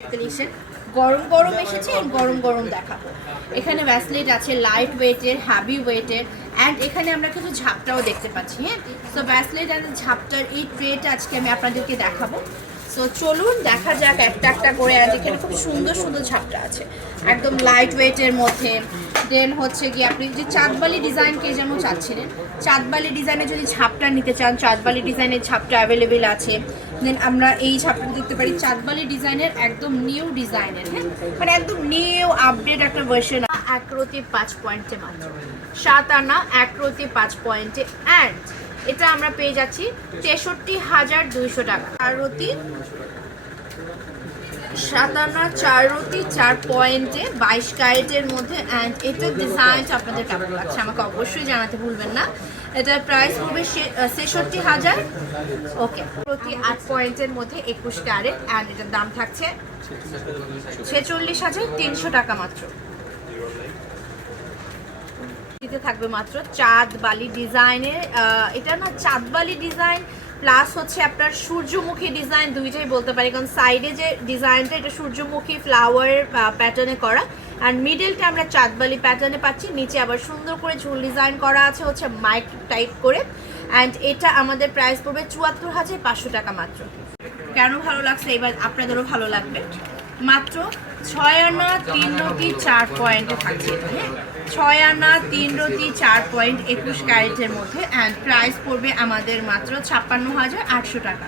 Collection গরম গরম এসেছে, গরম গরম দেখাবো। এখানে ব্যাসলেট আছে লাইট ওয়েটের, হ্যাভি ওয়েটের, অ্যান্ড এখানে আমরা কিছু ঝাপটাও দেখতে পাচ্ছি। হ্যাঁ, সো ব্যাসলেট অ্যান্ড ঝাপটার এই ট্রেটা আজকে আমি আপনাদেরকে দেখাবো। সো চলুন দেখা যাক একটা একটা করে। অ্যান্ড এখানে খুব সুন্দর সুন্দর ঝাপটা আছে একদম লাইট ওয়েটের মধ্যে। দেন হচ্ছে কি আপনি যে চাঁদবালি ডিজাইন কে যেন চাচ্ছিলেন, চাঁদবালি ডিজাইনে যদি ঝাপটা নিতে চান, চাঁদবালি ডিজাইনের ঝাপটা অ্যাভেলেবেল আছে। দেন আমরা এই ঝাপটা দেখতে পারি চাঁদবালি ডিজাইনের, একদম নিউ ডিজাইনের। হ্যাঁ, মানে একদম নিউ আপডেট একটা ভার্সন। 1/5 পয়েন্টে মাত্র 7 আনা 1/5 পয়েন্টে। অ্যান্ড এটা আমরা পেয়ে যাচ্ছি 63,200 টাকা। 7 আনা 4 পয়েন্টে 22 ক্যারেটের মধ্যে। অ্যান্ড এটার ডিজাইনটা আপনাদের কেমন লাগছে আমাকে অবশ্যই জানাতে ভুলবেন না। এটার প্রাইস পড়বে 63,000। ওকে, প্রতি 8 পয়েন্টের মধ্যে 21 ক্যারেট। অ্যান্ড এটার দাম থাকছে 46,300 টাকা মাত্র। দিতে থাকবে মাত্র চাঁদবালি ডিজাইনের। এটা না চাঁদবালি ডিজাইন প্লাস হচ্ছে আপনার সূর্যমুখী ডিজাইন, দুইটাই বলতে পারি, কারণ সাইডে যে ডিজাইনটা এটা সূর্যমুখী ফ্লাওয়ারের প্যাটার্নে করা, আর মিডলটা আমরা চাঁদবালি প্যাটার্নে পাচ্ছি। নিচে আবার সুন্দর করে ঝুল ডিজাইন করা আছে হচ্ছে মাইক টাইপ করে। অ্যান্ড এটা আমাদের প্রাইস পড়বে 74,500 টাকা মাত্র। কেন ভালো লাগছে এবার আপনাদেরও ভালো লাগবে। মাত্র 6 আনা 3/4 পয়েন্টে থাকছে। 6 আনা 3/4 পয়েন্ট 21 ক্যারেটের মধ্যে। অ্যান্ড প্রাইস পড়বে আমাদের মাত্র 56,800 টাকা।